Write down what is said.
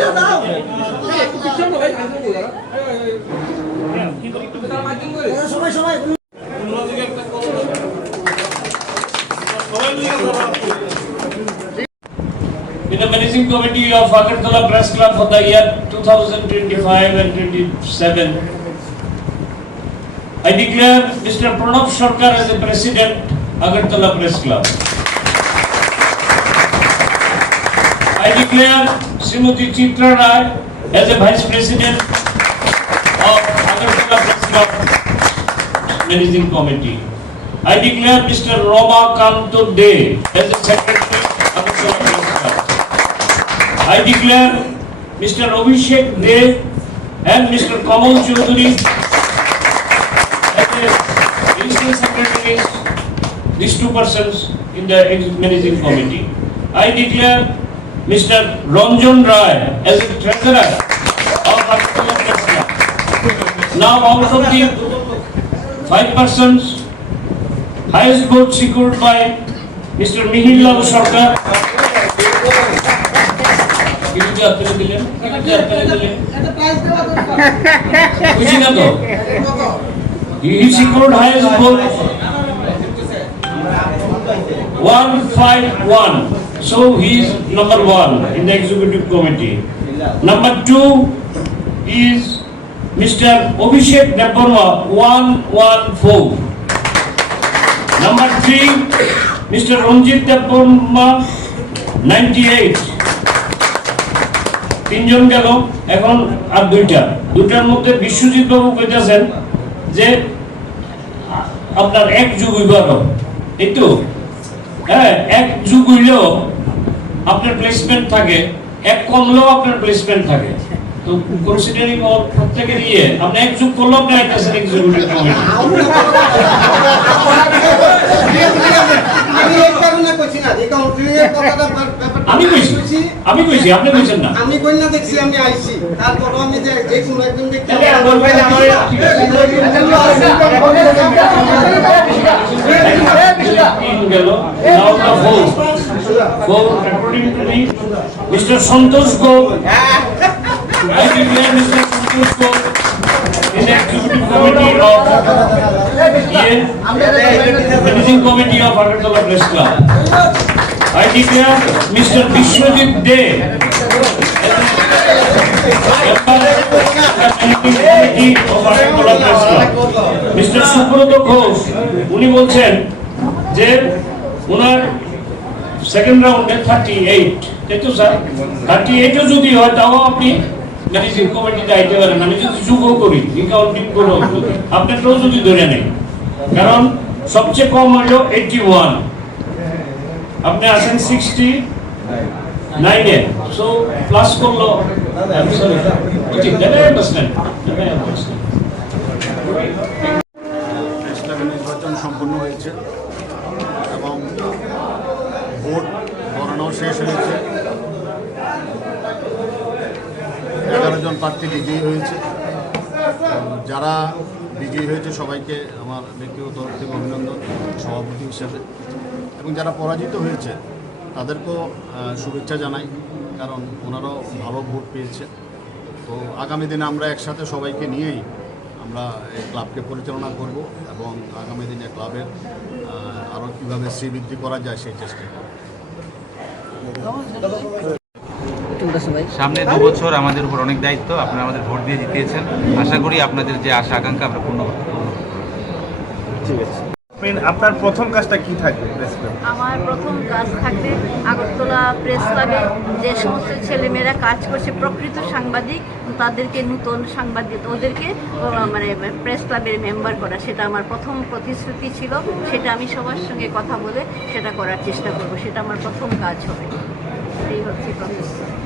In the managing committee of Agartala Press Club for the year 2025 and 27, I declare Mr. Pranav Sarkar as the President, Agartala Press Club. I declare Srimati Chitra Rai as the Vice President of Agartala Press Club Managing Committee. I declare Mr. Roma Kanto De as the Secretary of Agartala Press Club. I declare Mr. Abhishek De and Mr. Kamal Chaudhary as the Additional Secretaries, these two persons in the Managing Committee. I declare Mr. Ranjan Rai as the Treasurer of Agartala Press Club. Now out of the 5 persons, highest vote secured by Mr. Mihir Lal Sarkar. He secured highest vote 151. So he is number 1 in the executive committee. Number 2 is Mr. Abhishek Debarma 114. Number 3 Mr. Ranjit Debarma 98. 3 জন গেল, এখন আর দুইটার মধ্যে বিশ্বজিৎ বাবু কইতাছেন যে আপনার এক যুগ হইবার এই তো হ্যাঁ, এক যুগ হইলেও আপনার প্লেসমেন্ট থাকে, এক কমলেও আপনার প্লেসমেন্ট থাকে। তো কনসিডারিং অল প্রত্যেকের ইয়ে আপনি এক যুগ করলেও আপনি একটা এক্সিকিউটিভ কমিটি। আমি কইছি আপনি কইছেন না। আমি কই না, দেখছি আমি আইছি, তারপরও আমি যে কোন একজন ব্যক্তি গেল now the floor according to me Mister Santosh গো। I declare Mr. Santosh Go in the executive committee of Managing Committee of Agartala Press Club. I declare Mr. Vishwajit De Committee of Agartala Press Club. Mr. Subrata Ghosh, উনি বলছেন যে ওনার second রাউন্ডে 38, তাই তো sir? 38ও যদি হয় তাও আপনি ম্যানেজিং কমিটিতে আইতে পারেন। আমি যদি যোগও করি, অ্যাকাউন্টিং করে আপনারটাও যদি ধরে নেই, কারণ সবচেয়ে কম হলো 81, আপনি আছেন 69-এ, সো প্লাস করলো নির্বাচন সম্পন্ন হয়েছে এবং ভোট গণনাও শেষ হয়েছে। 11 জন প্রার্থী বিজয়ী হয়েছে। যারা বিজয়ী হয়েছে সবাইকে আমার ব্যক্তিগত তরফ থেকে অভিনন্দন সভাপতি হিসেবে, এবং যারা পরাজিত হয়েছে তাদেরকেও শুভেচ্ছা জানাই, কারণ ওনারাও ভালো ভোট পেয়েছে। তো আগামী দিনে আমরা একসাথে সবাইকে নিয়েই আমরা এই ক্লাবকে পরিচালনা করব এবং আগামী দিনে ক্লাবের আরও কীভাবে শ্রীবৃদ্ধি করা যায় সেই চেষ্টা করব। সামনে 2 বছর আমাদের উপর অনেক দায়িত্ব, আপনারা আমাদের ভোট দিয়ে জিতিয়েছেন। আশা করি আপনাদের যে আশা আকাঙ্ক্ষা আমরা পূর্ণ করতে পারব। ঠিক আছে, আপনার প্রথম কাজটা কি থাকবে? আমার প্রথম কাজ থাকবে আগরতলা প্রেস ক্লাবে যে সমস্ত ছেলেমেয়েরা কাজ করছে প্রকৃত সাংবাদিক, তাদেরকে নতুন সাংবাদিক ওদেরকে মানে প্রেস ক্লাবের মেম্বার করা, সেটা আমার প্রথম প্রতিশ্রুতি ছিল। সেটা আমি সবার সঙ্গে কথা বলে সেটা করার চেষ্টা করব, সেটা আমার প্রথম কাজ হবে। এই হচ্ছে প্রতিশ্রুতি।